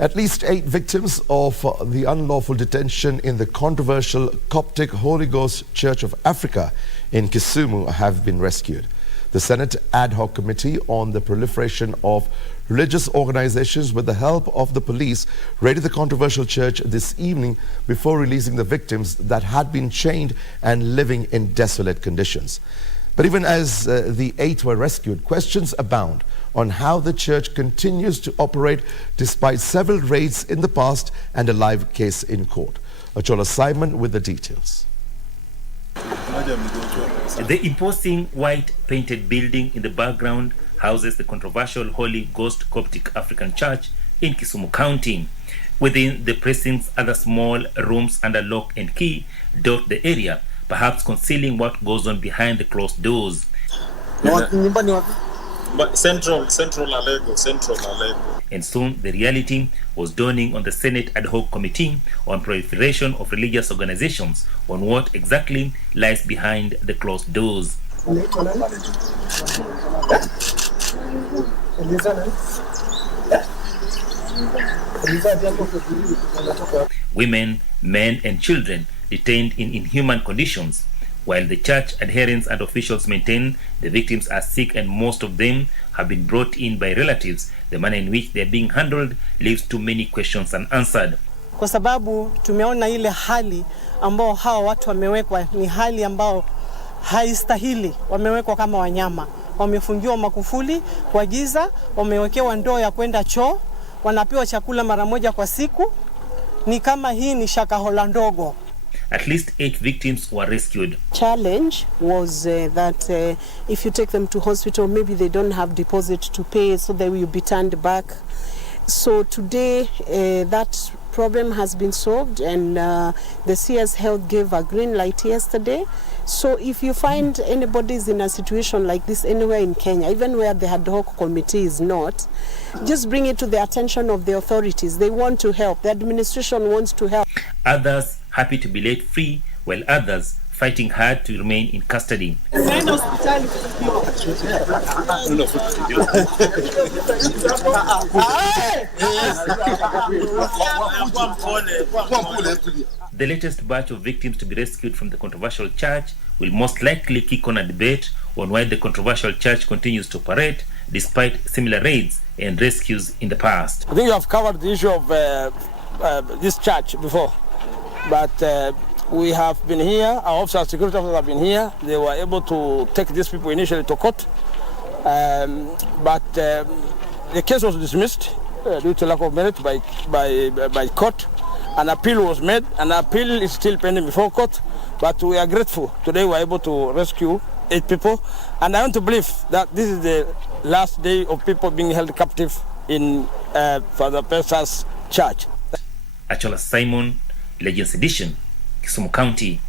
At least 8 victims of the unlawful detention in the controversial Coptic Holy Ghost Church of Africa in Kisumu have been rescued. The Senate Ad Hoc Committee on the Proliferation of Religious Organizations, with the help of the police, raided the controversial church this evening before releasing the victims that had been chained and living in desolate conditions. But even as the 8 were rescued, questions abound on how the church continues to operate despite several raids in the past and a live case in court. Achola Simon with the details. The imposing white painted building in the background houses the controversial Holy Ghost Coptic African Church in Kisumu County. Within the precincts, other small rooms under lock and key dot the area, perhaps concealing what goes on behind the closed doors. Central Alego. And soon the reality was dawning on the Senate Ad Hoc Committee on Proliferation of Religious Organizations on what exactly lies behind the closed doors. Women, men and children detained in inhuman conditions. While the church adherents and officials maintain the victims are sick and most of them have been brought in by relatives, the manner in which they are being handled leaves too many questions unanswered. Kwa sababu tumeona ile hali ambao hawa watu wamewekwa ni hali ambao haistahili. Wamewekwa kama wanyama, wamefungiwa makufuli kwa giza, wamewekewa ndoo ya kwenda choo, wanapewa chakula mara moja kwa siku. Ni kama hii ni shakahola ndogo. At least 8 victims were rescued. Challenge was that if you take them to hospital, maybe they don't have deposit to pay, so they will be turned back. So today that problem has been solved, and the CS Health gave a green light yesterday. So if you find anybody is in a situation like this anywhere in Kenya, even where the ad hoc committee is not, just bring it to the attention of the authorities. They want to help. The administration wants to help. Others happy to be let free, while others fighting hard to remain in custody. The latest batch of victims to be rescued from the controversial church will most likely kick on a debate on why the controversial church continues to operate despite similar raids and rescues in the past. I think you have covered the issue of this church before, but we have been here, our officers, security officers have been here. They were able to take these people initially to court, but the case was dismissed due to lack of merit by court. An appeal was made. An appeal is still pending before court, but we are grateful. Today we are able to rescue 8 people, and I want to believe that this is the last day of people being held captive in Father Pesa's church. Achola Simon, Legends Edition, Kisumu County.